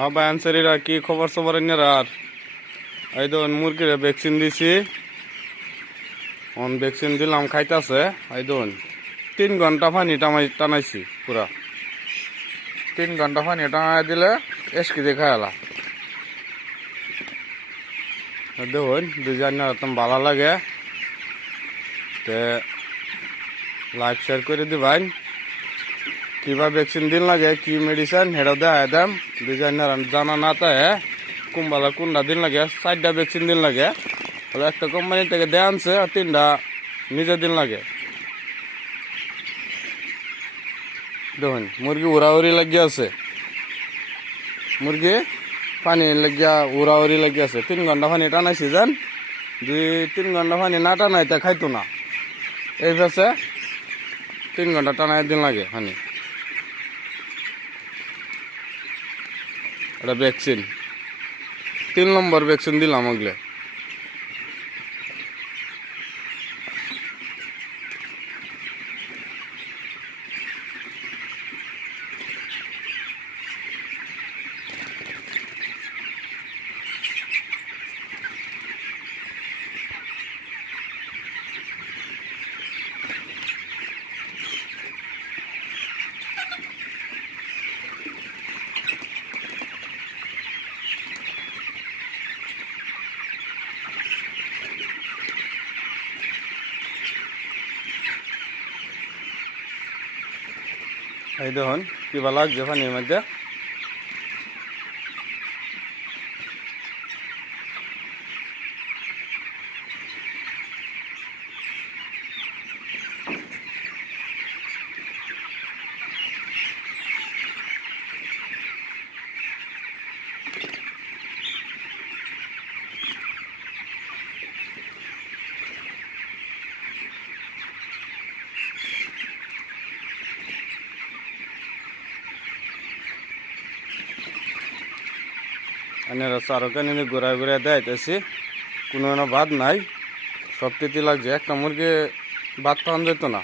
হ্যাঁ ভাই আনসারিরা কি খবর সবর আর এই তো মুরগির ভ্যাকসিন দিছি। ভ্যাকসিন দিলাম খাইতেছে। এই দেখুন 3 ঘন্টা পানি টানাইছি পুরা। 3 ঘন্টা পানি টানাই দিলে 1 কেজি খাইলা। দেখুন দুজন একদম ভালো লাগে। লাইক শেয়ার করে দিবেন। কিভাবে ভ্যাকসিন দিন লাগে কি মেডিসিন হেটাও দেয় দাম দুজন জানা না তাই কুম্বালা কোনটা দিন লাগে 4টা ভ্যাকসিন দিন লাগে। একটা কোম্পানি থেকে দেয়া আনছে আর 3টা নিজে দিন লাগে। দেখুন মুরগি উড়াউড়ি লাগিয়ে আছে। মুরগি পানি লাগিয়া উড়াউড়ি লাগিয়ে আছে। 3 ঘন্টা পানি টানাইছি যান 2-3 ঘন্টা পানি না টানাই তা খাইতো না। এই ভেসে 3 ঘন্টা টানাই দিন লাগে পানি। এটা ভ্যাকসিন 3 নম্বর ভ্যাকসিন দিলাম ওগুলো। এই দেখুন কি ভালো লাগছে পানির মধ্যে। আনারা চারকানি ঘুরায় ঘুরায় দেখাইতেছি কোনো ভাত নাই। সব তিতি লাগছে। একটা মুরগি ভাত খাওয়ান যেত না।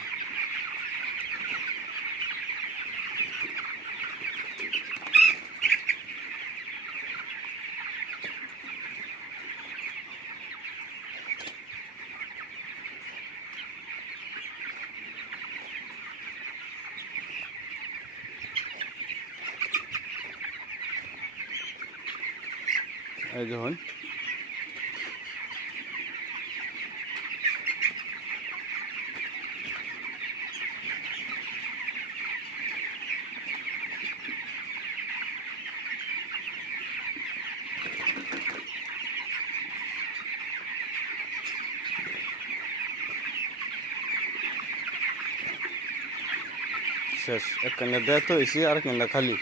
এই দেখুন শেষ। এক কান্ডা দেয় তো এসি আর কান্ডা খালি।